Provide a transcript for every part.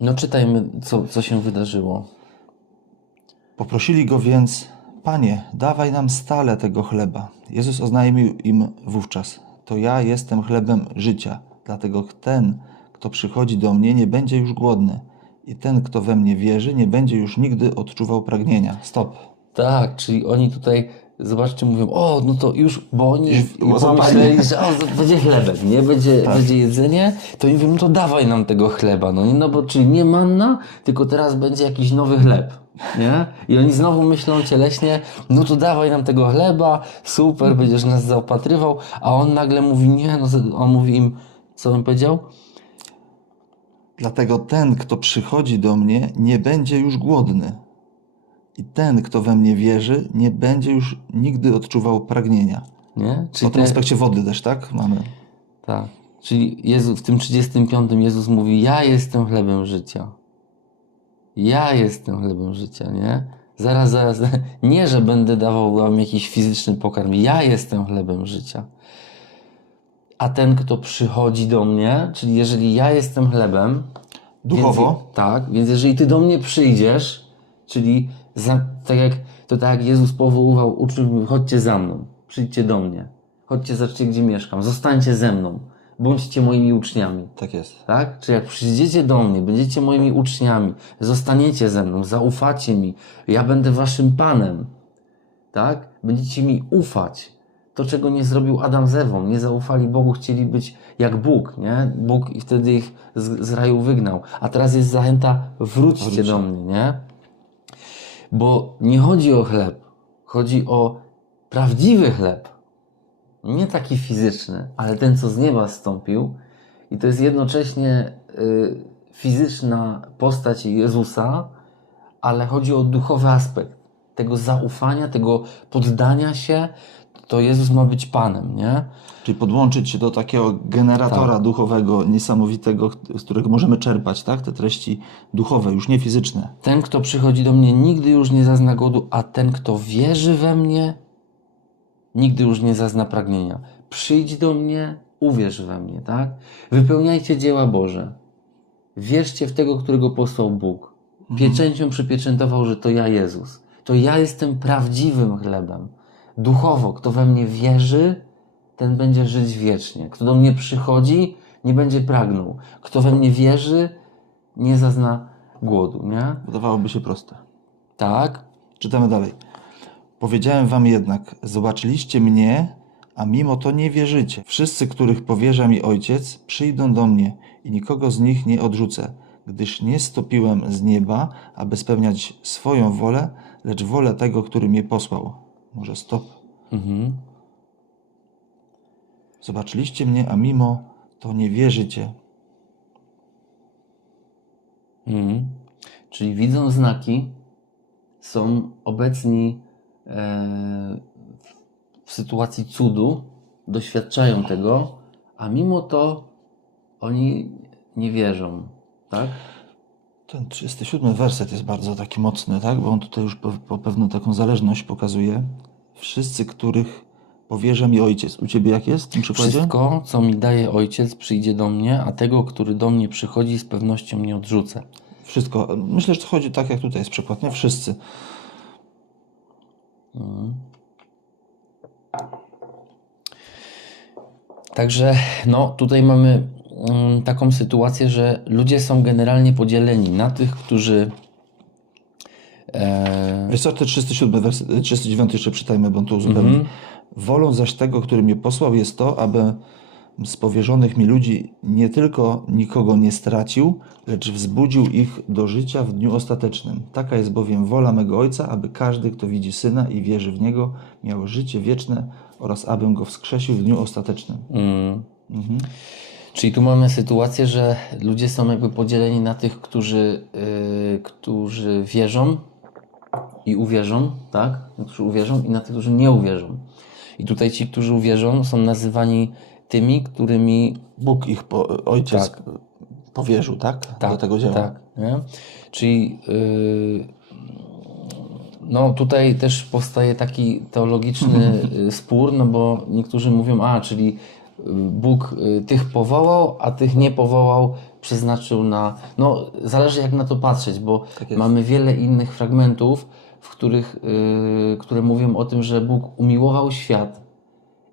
No czytajmy, co, co się wydarzyło. Poprosili go więc, Panie, dawaj nam stale tego chleba. Jezus oznajmił im wówczas, to ja jestem chlebem życia, dlatego ten, kto przychodzi do mnie, nie będzie już głodny i ten, kto we mnie wierzy, nie będzie już nigdy odczuwał pragnienia. Stop. Tak, czyli oni tutaj, zobaczcie, mówią, o, no to już, bo oni pomyśleli, że o, będzie chlebek, nie? Będzie, będzie jedzenie, to im mówią, no to dawaj nam tego chleba, no nie? No bo czyli nie manna, tylko teraz będzie jakiś nowy chleb, nie? I oni znowu myślą cieleśnie, no to dawaj nam tego chleba, super, będziesz nas zaopatrywał, a on nagle mówi, nie, no on mówi im, co on powiedział? Dlatego ten, kto przychodzi do mnie, nie będzie już głodny. I ten, kto we mnie wierzy, nie będzie już nigdy odczuwał pragnienia. Nie? Czyli tym te- aspekcie wody też, tak? Mamy. Tak. Czyli Jezus, w tym 35 Jezus mówi: Ja jestem chlebem życia. Ja jestem chlebem życia, nie? Zaraz, zaraz. Nie, że będę dawał wam jakiś fizyczny pokarm. Ja jestem chlebem życia. A ten, kto przychodzi do mnie, czyli jeżeli ja jestem chlebem, Duchowo. więc, tak, więc jeżeli ty do mnie przyjdziesz, czyli za, tak jak, to tak jak Jezus powoływał uczniów, mówił, chodźcie za mną, przyjdźcie do mnie, chodźcie, zobaczcie gdzie mieszkam, zostańcie ze mną, bądźcie moimi uczniami. Tak jest. Tak? Czy jak przyjdziecie do mnie, będziecie moimi uczniami, zostaniecie ze mną, zaufacie mi, ja będę waszym panem, tak? Będziecie mi ufać. To, czego nie zrobił Adam z Ewą, nie zaufali Bogu, chcieli być jak Bóg, nie? Bóg i wtedy ich z, z raju wygnał. A teraz jest zachęta, wróćcie Wróćcie. do mnie, nie? Bo nie chodzi o chleb, chodzi o prawdziwy chleb. Nie taki fizyczny, ale ten, co z nieba zstąpił. I to jest jednocześnie y, fizyczna postać Jezusa, ale chodzi o duchowy aspekt tego zaufania, tego poddania się. To Jezus ma być Panem, nie? Czyli podłączyć się do takiego generatora Tak. duchowego, niesamowitego, z którego możemy czerpać, tak? Te treści duchowe, już nie fizyczne. Ten, kto przychodzi do mnie, nigdy już nie zazna głodu, a ten, kto wierzy we mnie, nigdy już nie zazna pragnienia. Przyjdź do mnie, uwierz we mnie, tak? Wypełniajcie dzieła Boże. Wierzcie w tego, którego posłał Bóg. Pieczęcią przypieczętował, że to ja Jezus. To ja jestem prawdziwym chlebem. Duchowo, kto we mnie wierzy, ten będzie żyć wiecznie. Kto do mnie przychodzi, nie będzie pragnął. Kto we mnie wierzy, nie zazna głodu, nie? Wydawałoby się proste. Tak, Czytamy dalej. Powiedziałem wam jednak, zobaczyliście mnie, a mimo to nie wierzycie. Wszyscy, których powierza mi ojciec, przyjdą do mnie i nikogo z nich nie odrzucę, gdyż nie stopiłem z nieba, aby spełniać swoją wolę, lecz wolę tego, który mnie posłał. Może stop. mhm. Zobaczyliście mnie, a mimo to nie wierzycie. Mhm. Czyli widzą znaki, są obecni e, w sytuacji cudu, doświadczają tego, a mimo to oni nie wierzą, tak? Ten 37 werset jest bardzo taki mocny, tak? Bo on tutaj już po, po pewną taką zależność pokazuje. Wszyscy, których powierza mi ojciec. U ciebie jak jest w tym przykładzie? Wszystko, co mi daje ojciec, przyjdzie do mnie, a tego, który do mnie przychodzi, z pewnością nie odrzucę. Wszystko. Myślę, że to chodzi tak, jak tutaj jest przykład, nie? Wszyscy. Także no, tutaj mamy taką sytuację, że ludzie są generalnie podzieleni na tych, którzy e, Wiesz co, te 37 werset, 39 jeszcze czytajmy, bo on to uzupełni. Mhm. Wolą zaś tego, który mnie posłał, jest to, aby z powierzonych mi ludzi nie tylko nikogo nie stracił, lecz wzbudził ich do życia w dniu ostatecznym. Taka jest bowiem wola mego Ojca, aby każdy, kto widzi Syna i wierzy w Niego, miał życie wieczne oraz abym go wskrzesił w dniu ostatecznym. mm, Mhm. Czyli tu mamy sytuację, że ludzie są jakby podzieleni na tych, którzy, y, którzy wierzą i uwierzą, tak? Którzy uwierzą i na tych, którzy nie uwierzą. I tutaj ci, którzy uwierzą, są nazywani tymi, którymi Bóg ich, po, Ojciec, Tak. powierzył, tak? Do tego dzieła. Tak, nie? Czyli yy, no tutaj też powstaje taki teologiczny y, spór, no bo niektórzy mówią, a czyli Bóg y, tych powołał, a tych nie powołał, przeznaczył na. No, zależy jak na to patrzeć, bo Tak mamy wiele innych fragmentów, w których, y, które mówią o tym, że Bóg umiłował świat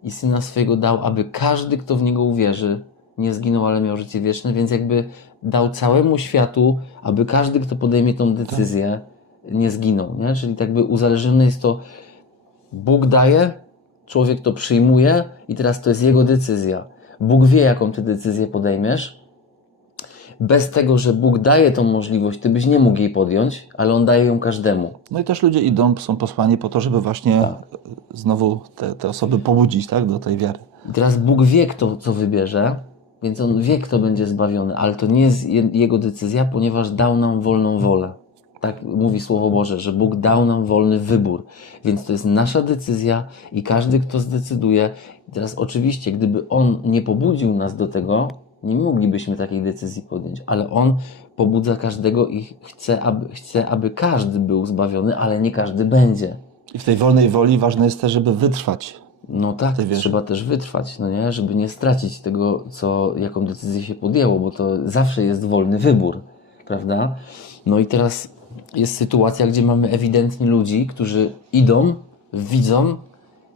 i syna swojego dał, aby każdy, kto w niego uwierzy, nie zginął, ale miał życie wieczne, więc jakby dał całemu światu, aby każdy, kto podejmie tą decyzję, nie zginął. Nie? Czyli tak by uzależnione jest to, Bóg daje, człowiek to przyjmuje i teraz to jest jego decyzja. Bóg wie, jaką ty decyzję podejmiesz. Bez tego, że Bóg daje tą możliwość, ty byś nie mógł jej podjąć, ale on daje ją każdemu. No i też ludzie idą, są posłani po to, żeby właśnie Tak. znowu te, te osoby pobudzić tak, do tej wiary. I teraz Bóg wie, kto co wybierze, więc on wie, kto będzie zbawiony, ale to nie jest je- jego decyzja, ponieważ dał nam wolną wolę. Tak mówi Słowo Boże, że Bóg dał nam wolny wybór, więc to jest nasza decyzja i każdy, kto zdecyduje. Teraz, oczywiście, gdyby on nie pobudził nas do tego, nie moglibyśmy takiej decyzji podjąć, ale on pobudza każdego i chce, aby, chce, aby każdy był zbawiony, ale nie każdy będzie. I w tej wolnej woli ważne jest też, żeby wytrwać. No tak, trzeba też wytrwać, no nie? Żeby nie stracić tego, co, jaką decyzję się podjęło, bo to zawsze jest wolny wybór, prawda? No i teraz jest sytuacja, gdzie mamy ewidentnie ludzi, którzy idą, widzą,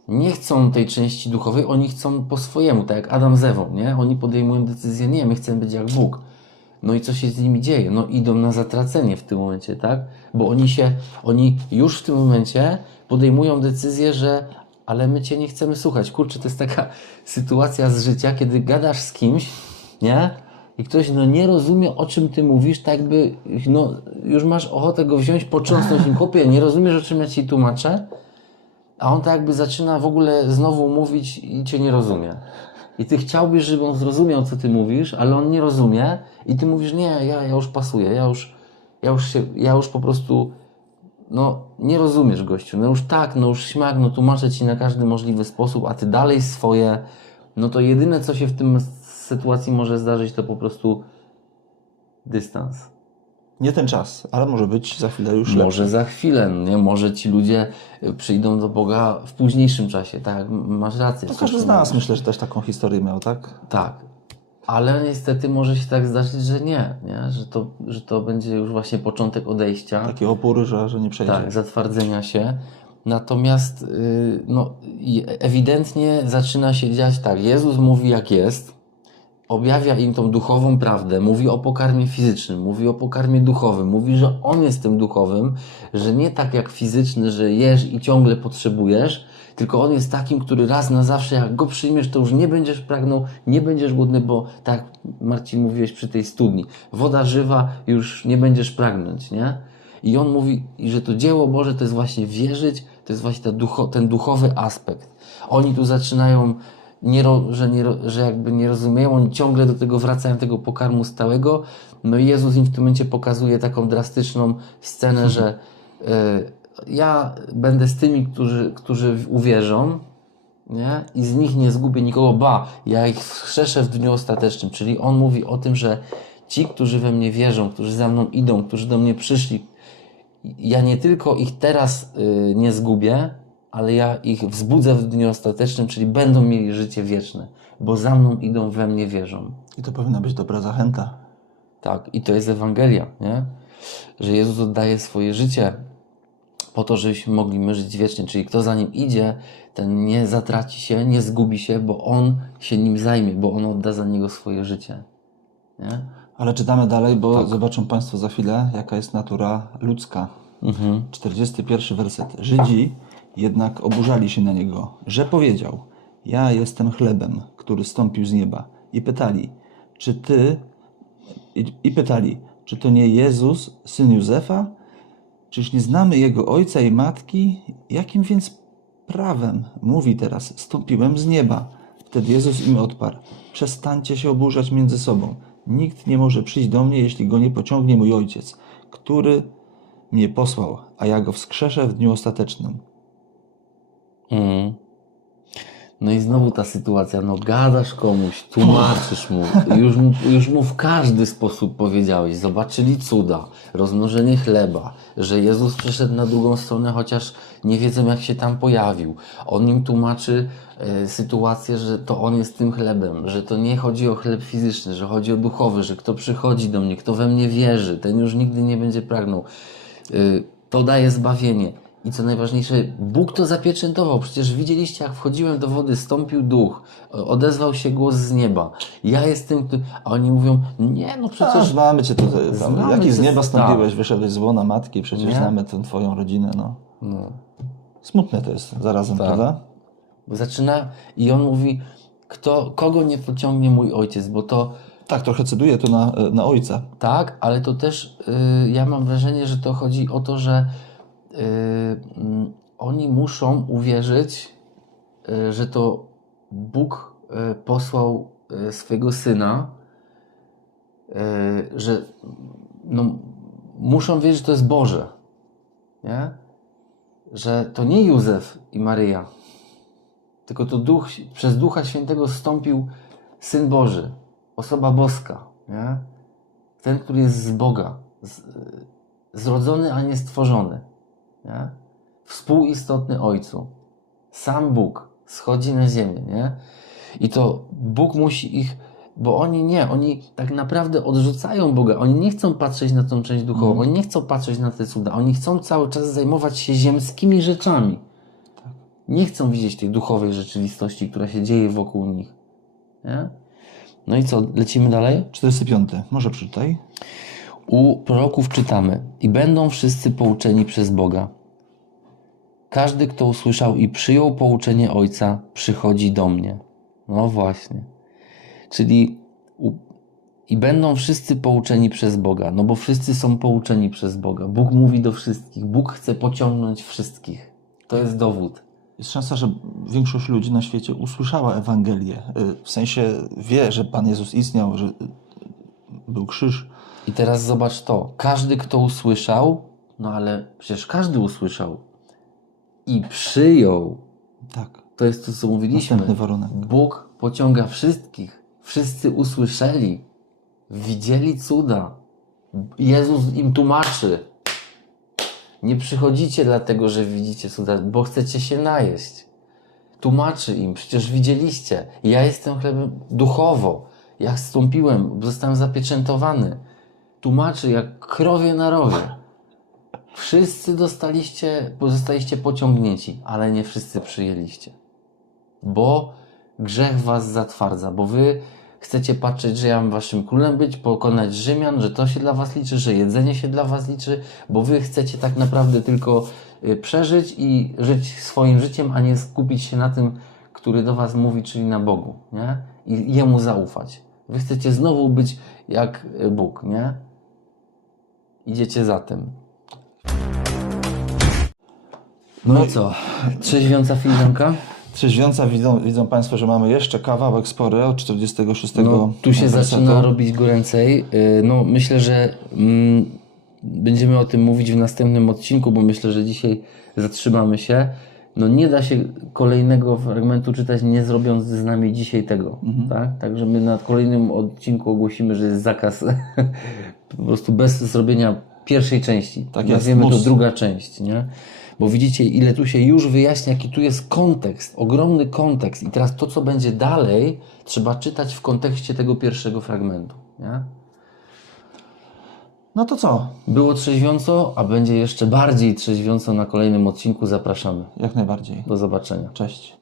nie chcą tej części duchowej, oni chcą po swojemu, tak jak Adam z Ewą, nie? Oni podejmują decyzję, nie, my chcemy być jak Bóg. No i co się z nimi dzieje? No idą na zatracenie w tym momencie, tak? Bo oni się, oni już w tym momencie podejmują decyzję, że ale my Cię nie chcemy słuchać. Kurczę, to jest taka sytuacja z życia, kiedy gadasz z kimś, nie? I ktoś no nie rozumie, o czym Ty mówisz, tak by, no już masz ochotę go wziąć, począsnąć nim, chłopie, nie rozumiesz, o czym ja Ci tłumaczę? A on tak jakby zaczyna w ogóle znowu mówić i Cię nie rozumie. I Ty chciałbyś, żeby on zrozumiał, co Ty mówisz, ale on nie rozumie i Ty mówisz, nie, ja, ja już pasuję, ja już, ja już się, ja już po prostu no nie rozumiesz gościu, no już tak, no już śmak, no tłumaczę ci na każdy możliwy sposób, a ty dalej swoje, no to jedyne co się w tym sytuacji może zdarzyć to po prostu dystans. Nie ten czas, ale może być za chwilę już lepszy. Może za chwilę, no nie? Może ci ludzie y, przyjdą do Boga w późniejszym czasie, tak, masz rację. No każdy z nas myślę, że też taką historię miał, tak? Tak. Ale niestety może się tak zdarzyć, że nie, nie? Że, to, że to będzie już właśnie początek odejścia. Taki opór, że, że nie przejdzie. Tak, zatwardzenia się. Natomiast y, no, i ewidentnie zaczyna się dziać tak. Jezus mówi jak jest, objawia im tą duchową prawdę, mówi o pokarmie fizycznym, mówi o pokarmie duchowym, mówi, że On jest tym duchowym, że nie tak jak fizyczny, że jesz i ciągle potrzebujesz, tylko On jest takim, który raz na zawsze, jak Go przyjmiesz, to już nie będziesz pragnął, nie będziesz głodny, bo tak Marcin mówiłeś przy tej studni, woda żywa, już nie będziesz pragnąć, nie? I on mówi, że to dzieło Boże to jest właśnie wierzyć, to jest właśnie ten duchowy aspekt. Oni tu zaczynają, nie że, nie, że jakby nie rozumieją, oni ciągle do tego wracają, tego pokarmu stałego. No i Jezus im w tym momencie pokazuje taką drastyczną scenę, że y, ja będę z tymi, którzy, którzy uwierzą, nie? I z nich nie zgubię nikogo, ba, ja ich wskrzeszę w dniu ostatecznym. Czyli on mówi o tym, że ci, którzy we mnie wierzą, którzy za mną idą, którzy do mnie przyszli, ja nie tylko ich teraz y, nie zgubię, ale ja ich wzbudzę w dniu ostatecznym, czyli będą mieli życie wieczne, bo za mną idą, we mnie wierzą. I to powinna być dobra zachęta. Tak, i to jest Ewangelia, nie? Że Jezus oddaje swoje życie po to, żebyśmy mogli my żyć wiecznie. Czyli kto za nim idzie, ten nie zatraci się, nie zgubi się, bo on się nim zajmie, bo on odda za niego swoje życie. Nie? Ale czytamy dalej, bo Tak. zobaczą Państwo za chwilę, jaka jest natura ludzka. Mhm. 41 werset. Żydzi jednak oburzali się na niego, że powiedział: Ja jestem chlebem, który stąpił z nieba. I pytali, czy ty. I, pytali, czy to nie Jezus, syn Józefa? Czyż nie znamy jego ojca i matki? Jakim więc prawem mówi teraz: Stąpiłem z nieba? Wtedy Jezus im odparł: Przestańcie się oburzać między sobą. Nikt nie może przyjść do mnie, jeśli go nie pociągnie mój ojciec, który mnie posłał, a ja go wskrzeszę w dniu ostatecznym. Mhm. No i znowu ta sytuacja, no gadasz komuś, tłumaczysz mu, już mu, już mu w każdy sposób powiedziałeś, zobaczyli cuda, rozmnożenie chleba, że Jezus przeszedł na drugą stronę, chociaż nie wiedzą jak się tam pojawił. On im tłumaczy e, sytuację, że to On jest tym chlebem, że to nie chodzi o chleb fizyczny, że chodzi o duchowy, że kto przychodzi do mnie, kto we mnie wierzy, ten już nigdy nie będzie pragnął. Y, to daje zbawienie. I co najważniejsze, Bóg to zapieczętował. Przecież widzieliście, jak wchodziłem do wody, stąpił duch, odezwał się głos z nieba. Ja jestem, który... a oni mówią, nie, no A, przecież znamy cię tutaj. Tam, Znamy jaki z nieba tak. stąpiłeś, wyszedłeś z łona matki, przecież Nie? znamy tę twoją rodzinę. No. no, Smutne to jest zarazem, Tak. prawda? zaczyna i on mówi, kto, kogo nie pociągnie mój ojciec, bo to Tak, trochę cytuję tu na, na ojca. Tak, ale to też y, ja mam wrażenie, że to chodzi o to, że oni muszą uwierzyć, y, że to Bóg y, posłał y, swojego syna, y, że no, muszą wierzyć, że to jest Boże. Nie? Że to nie Józef i Maryja, tylko to duch, przez Ducha Świętego stąpił Syn Boży, osoba boska. Nie? Ten, który jest z Boga, z, zrodzony, a nie stworzony. Nie? Współistotny Ojcu. Sam Bóg schodzi na ziemię. Nie? I to Bóg musi ich, bo oni nie, oni tak naprawdę odrzucają Boga. Oni nie chcą patrzeć na tą część duchową, Mhm. oni nie chcą patrzeć na te cuda. Oni chcą cały czas zajmować się ziemskimi rzeczami. Nie chcą widzieć tej duchowej rzeczywistości, która się dzieje wokół nich. Nie? No i co, lecimy dalej? 45. Może przeczytaj. U proroków czytamy: I będą wszyscy pouczeni przez Boga. Każdy, kto usłyszał i przyjął pouczenie Ojca, przychodzi do mnie. No właśnie. Czyli i będą wszyscy pouczeni przez Boga, no bo wszyscy są pouczeni przez Boga. Bóg mówi do wszystkich. Bóg chce pociągnąć wszystkich. To jest dowód. Jest szansa, że większość ludzi na świecie usłyszała Ewangelię. Y, W sensie wie, że Pan Jezus istniał, że y, był krzyż. I teraz zobacz to. Każdy, kto usłyszał, no ale przecież każdy usłyszał i przyjął. Tak. To jest to, co mówiliśmy. Następny warunek. Bóg pociąga wszystkich. Wszyscy usłyszeli, widzieli cuda. Jezus im tłumaczy. Nie przychodzicie dlatego, że widzicie cuda, bo chcecie się najeść. Tłumaczy im, przecież widzieliście. Ja jestem chlebem duchowo. Ja wstąpiłem, zostałem zapieczętowany. Tłumaczy jak krowie na rowie. Wszyscy dostaliście, zostaliście pociągnięci, ale nie wszyscy przyjęliście bo grzech was zatwardza, bo wy chcecie patrzeć, że ja mam waszym królem być, pokonać Rzymian, że to się dla was liczy, że jedzenie się dla was liczy, bo wy chcecie tak naprawdę tylko y, przeżyć i żyć swoim życiem, a nie skupić się na tym, który do was mówi, czyli na Bogu, nie? I Jemu zaufać. Wy chcecie znowu być jak y, Bóg, nie? Idziecie za tym. No, No i co? Trzeźwiąca filiżanka? Trzeźwiąca widzą, widzą Państwo, że mamy jeszcze kawałek spory od 46 No, tu się wersetu. zaczyna robić goręcej. Yy, No, myślę, że mm, będziemy o tym mówić w następnym odcinku, bo myślę, że dzisiaj zatrzymamy się. No, nie da się kolejnego fragmentu czytać, nie zrobiąc z nami dzisiaj tego. Mhm. Tak? Także my na kolejnym odcinku ogłosimy, że jest zakaz po prostu bez zrobienia pierwszej części. Tak jest, Nazwiemy to mus. druga część, nie? Bo widzicie, ile tu się już wyjaśnia, jaki tu jest kontekst, ogromny kontekst. I teraz to, co będzie dalej, trzeba czytać w kontekście tego pierwszego fragmentu. Nie? No to co? Było trzeźwiąco, a będzie jeszcze bardziej trzeźwiąco na kolejnym odcinku. Zapraszamy. Jak najbardziej. Do zobaczenia. Cześć.